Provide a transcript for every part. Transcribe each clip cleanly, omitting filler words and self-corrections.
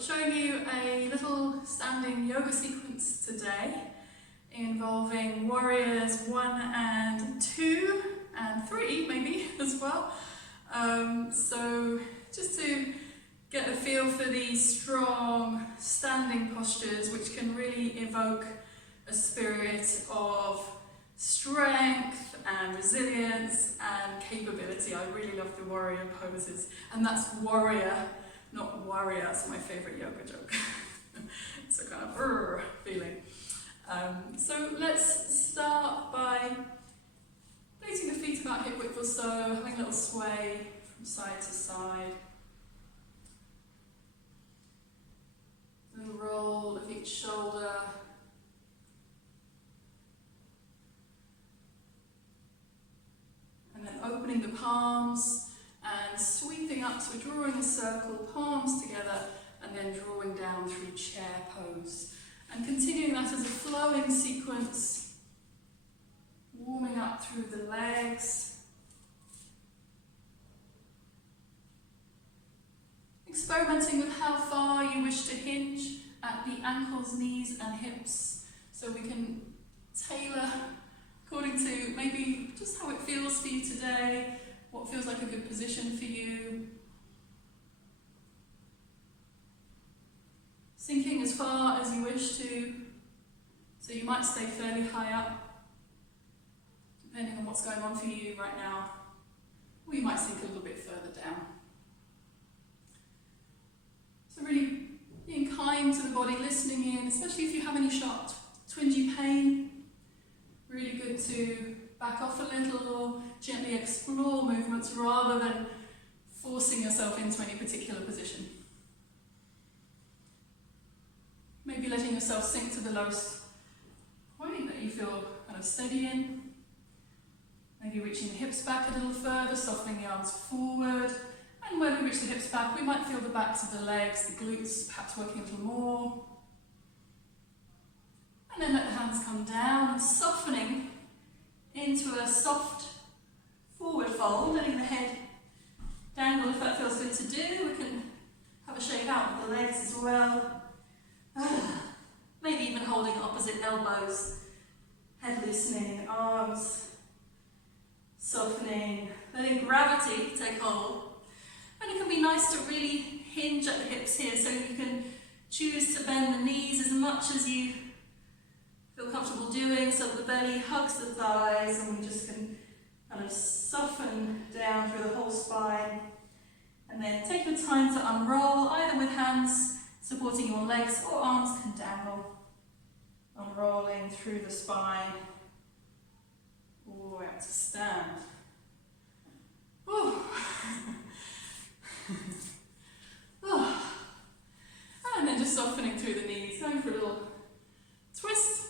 showing you a little standing yoga sequence today involving warriors 1 and 2 and 3 maybe as well. So just to get a feel for these strong standing postures which can really evoke a spirit of strength and resilience and capability. I really love the warrior poses, and that's warrior, not warrior. That's my favourite yoga joke. It's a kind of feeling. So let's start by placing the feet about hip width or so, having a little sway from side to side. A little roll of each shoulder. And then opening the palms and sweeping up, so we're drawing a circle, palms together, and then drawing down through chair pose. And continuing that as a flowing sequence, warming up through the legs. Experimenting with how far you wish to hinge at the ankles, knees and hips, so we can tailor according to maybe just how it feels for you today, what feels like a good position for you. Sinking as far as you wish to, so you might stay fairly high up, depending on what's going on for you right now, or you might sink a little bit further down. So really being kind to the body, listening in, especially if you have any sharp, twingy pain. Really good to back off a little or gently explore movements rather than forcing yourself into any particular position. Maybe letting yourself sink to the lowest point that you feel kind of steady in. Maybe reaching the hips back a little further, softening the arms forward. And when we reach the hips back, we might feel the backs of the legs, the glutes perhaps working a little more. And then let the hands come down and softening into a soft forward fold, letting the head dangle if that feels good to do. We can have a shake out with the legs as well. Maybe even holding opposite elbows, head loosening, arms softening, letting gravity take hold. And it can be nice to really hinge at the hips here, so you can choose to bend the knees as much as you feel comfortable doing, so that the belly hugs the thighs and we just can kind of soften down through the whole spine. And then take your time to unroll, either with hands supporting your legs or arms can dangle. Unrolling through the spine, all the way up to stand. Oh. Oh. And then just softening through the knees, going for a little twist.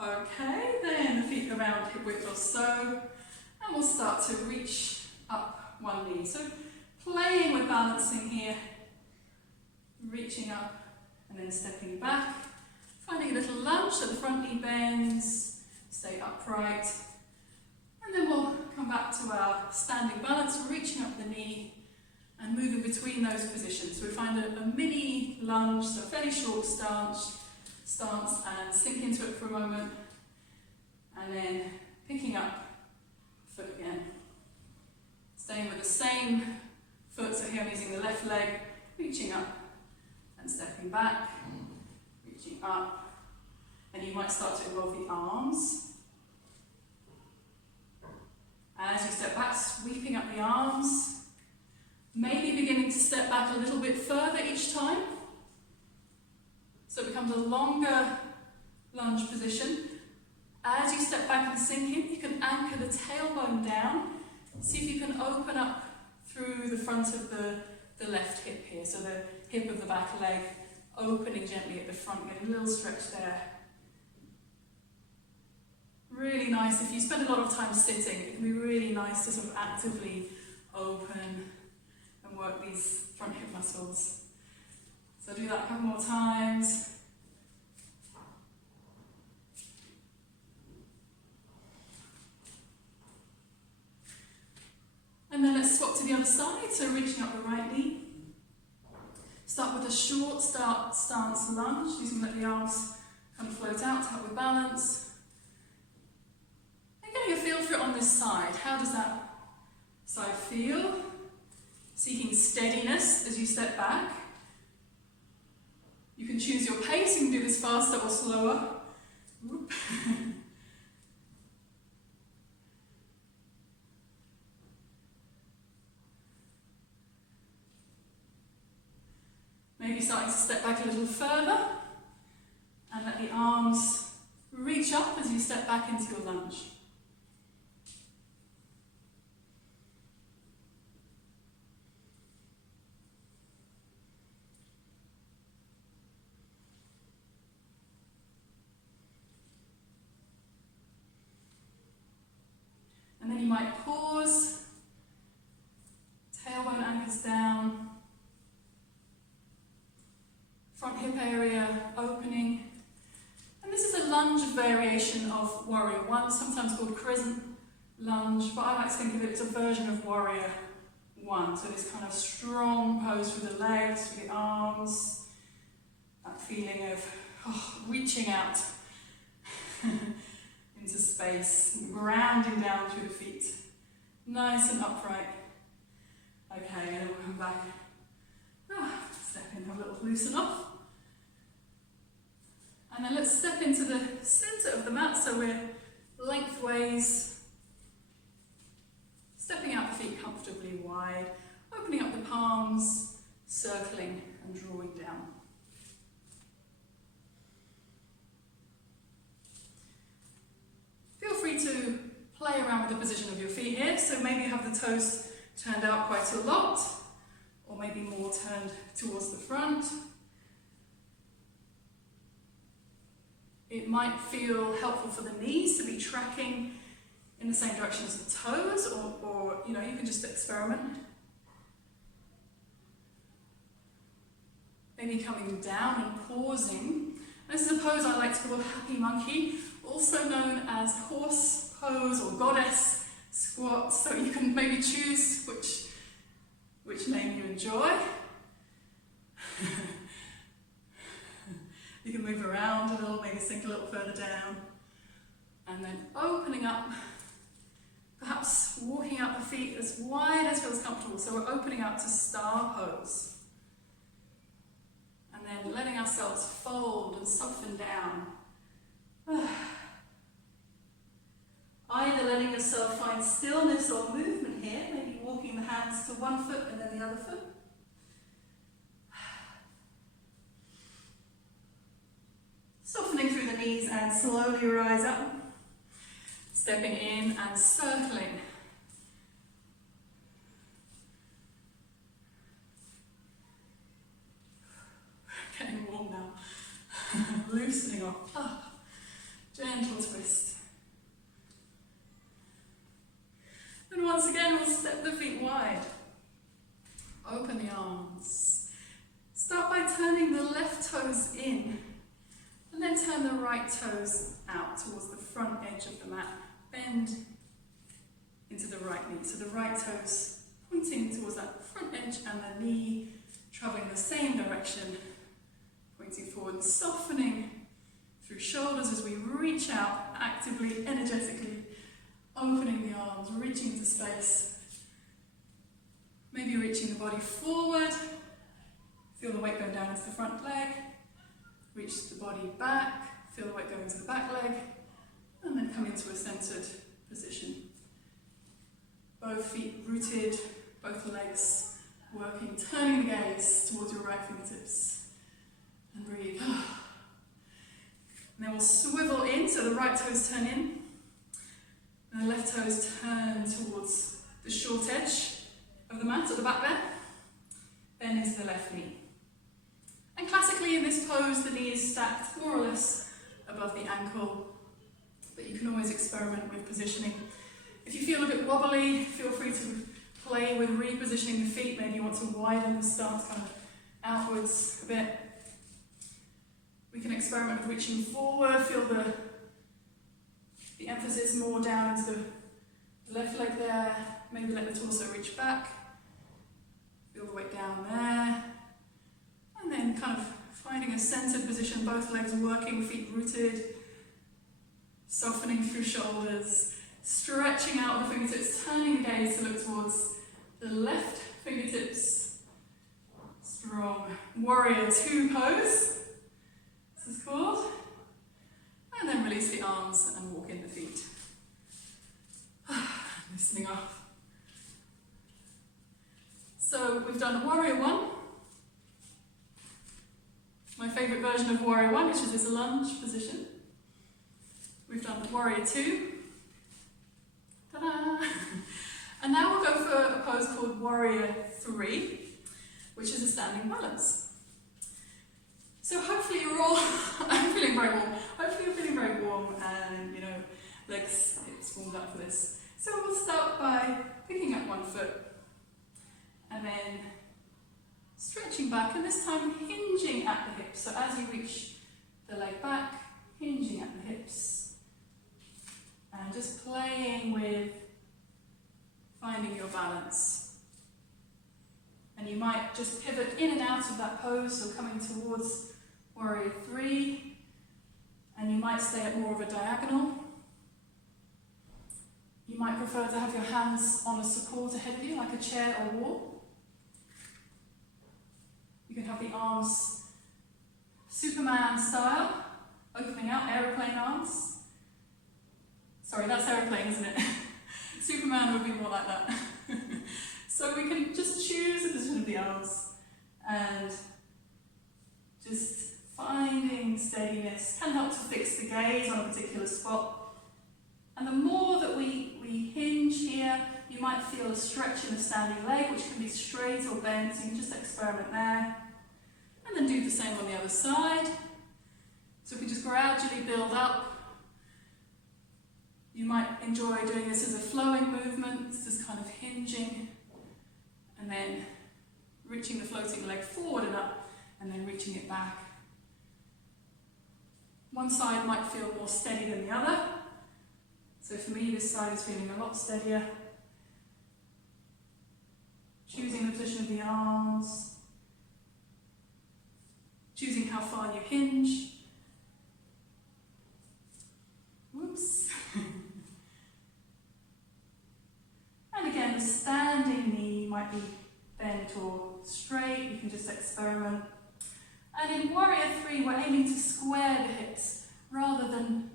Okay, then the feet around hip width or so, and we'll start to reach up one knee. So playing with balancing here, reaching up and then stepping back, finding a little lunge so the front knee bends, stay upright, and then we'll come back to our standing balance, reaching up the knee and moving between those positions. So we find a mini lunge, so a fairly short stance and sink into it for a moment, and then picking up foot again. Staying with the same foot, so here I'm using the left leg, reaching up and stepping back, reaching up, and you might start to involve the arms. As you step back, sweeping up the arms, maybe beginning to step back a little bit further each time. So it becomes a longer lunge position. As you step back and sink in, you can anchor the tailbone down. See if you can open up through the front of the left hip here. So the hip of the back leg opening gently at the front, getting a little stretch there. Really nice. If you spend a lot of time sitting, it can be really nice to sort of actively open and work these front hip muscles. So do that a couple more times. And then let's to the other side, so reaching up the right knee. Start with a short stance lunge, using let the arms kind of float out to help with balance. And getting a feel for it on this side. How does that side feel? Seeking steadiness as you step back. You can choose your pace, you can do this faster or slower. Whoop. Maybe starting to step back a little further and let the arms reach up as you step back into your lunge. And then you might pause, tailbone anchors down, front hip area opening. And this is a lunge variation of Warrior One, sometimes called crescent lunge, but I like to think of it as a version of Warrior One. So this kind of strong pose through the legs, through the arms, that feeling of reaching out into space, grounding down through the feet, nice and upright. Okay, and then we'll come back. Step in, have a little loosen off. And then let's step into the centre of the mat, so we're lengthways, stepping out the feet comfortably wide, opening up the palms, circling and drawing down. Feel free to play around with the position of your feet here, so maybe you have the toes turned out quite a lot, or maybe more turned towards the front. It might feel helpful for the knees to be tracking in the same direction as the toes, or you can just experiment. Maybe coming down and pausing. This is a pose I like to call happy monkey, also known as horse pose or goddess squat, so you can maybe choose which name you enjoy. You can move around a little, maybe sink a little further down, and then opening up, perhaps walking out the feet as wide as feels comfortable. So we're opening up to star pose, and then letting ourselves fold and soften down. Either letting yourself find stillness or movement here, maybe walking the hands to one foot and then the other foot. Softening through the knees and slowly rise up. Stepping in and circling. Getting warm now. Loosening off. Gentle twist. And once again, we'll step the feet wide. Open the arms. Start by turning the left toes in. And then turn the right toes out towards the front edge of the mat. Bend into the right knee. So the right toes pointing towards that front edge and the knee traveling the same direction, pointing forward, softening through shoulders as we reach out actively, energetically, opening the arms, reaching into space. Maybe reaching the body forward. Feel the weight go down into the front leg. Reach the body back, feel the weight go into the back leg, and then come into a centered position. Both feet rooted, both legs working, turning the gaze towards your right fingertips. And breathe. And then we'll swivel in, so the right toes turn in, and the left toes turn towards the short edge of the mat at the back there. Then into the left knee. And classically in this pose, the knee is stacked more or less above the ankle, but you can always experiment with positioning. If you feel a bit wobbly, feel free to play with repositioning the feet. Maybe you want to widen the stance kind of outwards a bit. We can experiment with reaching forward, feel the emphasis more down into the left leg there. Maybe let the torso reach back. Feel the weight down there. And then kind of finding a centered position, both legs working, feet rooted. Softening through shoulders. Stretching out the fingertips, turning the gaze to look towards the left fingertips. Strong. Warrior 2 pose. This is called. And then release the arms and walk in the feet. Loosening up. So we've done Warrior 1. My favourite version of Warrior 1, which is this lunge position. We've done Warrior 2. Ta-da! And now we'll go for a pose called Warrior 3, which is a standing balance. So hopefully you're all, I'm feeling very warm. Hopefully you're feeling very warm and, legs, it's warmed up for this. So we'll start by picking up one foot and then stretching back, and this time hinging at the hips. So as you reach the leg back, hinging at the hips and just playing with finding your balance. And you might just pivot in and out of that pose, so coming towards Warrior 3, and you might stay at more of a diagonal. You might prefer to have your hands on a support ahead of you, like a chair or wall. You can have the arms Superman style, opening out, aeroplane arms. Sorry, that's aeroplane, isn't it? Superman would be more like that. So we can just choose the position of the arms and just finding steadiness can help to fix the gaze on a particular spot. And the more that we hinge here, you might feel a stretch in the standing leg, which can be straight or bent, so you can just experiment there. And then do the same on the other side. So if we just gradually build up, you might enjoy doing this as a flowing movement, just kind of hinging, and then reaching the floating leg forward and up, and then reaching it back. One side might feel more steady than the other. So for me, this side is feeling a lot steadier. Choosing the position of the arms. Choosing how far you hinge. Whoops. And again, the standing knee might be bent or straight. You can just experiment. And in Warrior 3, we're aiming to square the hips rather than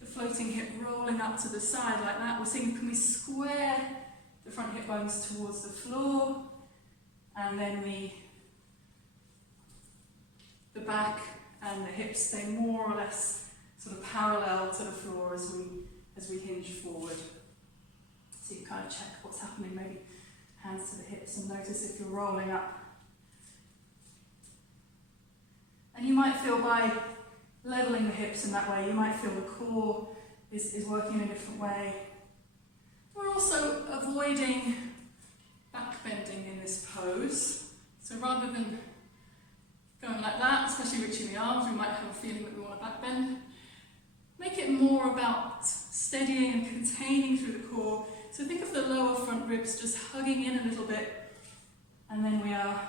the floating hip rolling up to the side like that. We're saying, can we square the front hip bones towards the floor, and then the back and the hips stay more or less sort of parallel to the floor as we hinge forward. So you kind of check what's happening, maybe hands to the hips, and notice if you're rolling up. And you might feel by leveling the hips in that way, you might feel the core is working in a different way. We're also avoiding back bending in this pose. So rather than going like that, especially reaching the arms, we might have a feeling that we want to back bend. Make it more about steadying and containing through the core. So think of the lower front ribs just hugging in a little bit, and then we are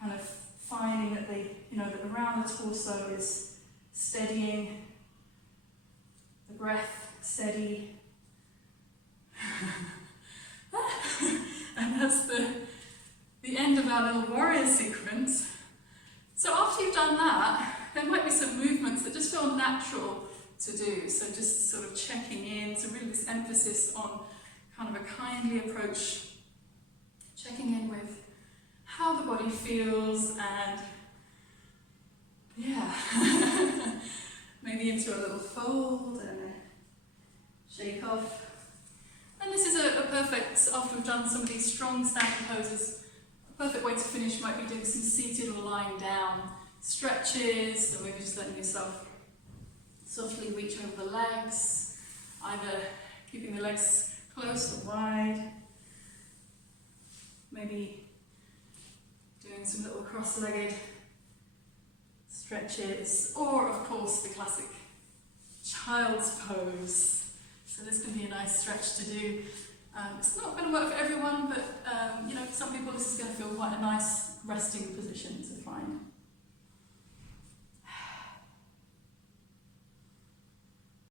kind of finding that that around the torso is steadying, the breath steady. And that's the end of our little warrior sequence. So after you've done that, there might be some movements that just feel natural to do. So just sort of checking in, so really this emphasis on kind of a kindly approach, checking in with how the body feels, and yeah, maybe into a little fold and a shake off. And this is a perfect, after we've done some of these strong standing poses, a perfect way to finish might be doing some seated or lying down stretches, so maybe just letting yourself softly reach over the legs, either keeping the legs close or wide, maybe doing some little cross-legged stretches, or of course the classic child's pose. So this can be a nice stretch to do. It's not going to work for everyone, but for some some people this is going to feel quite a nice resting position to find.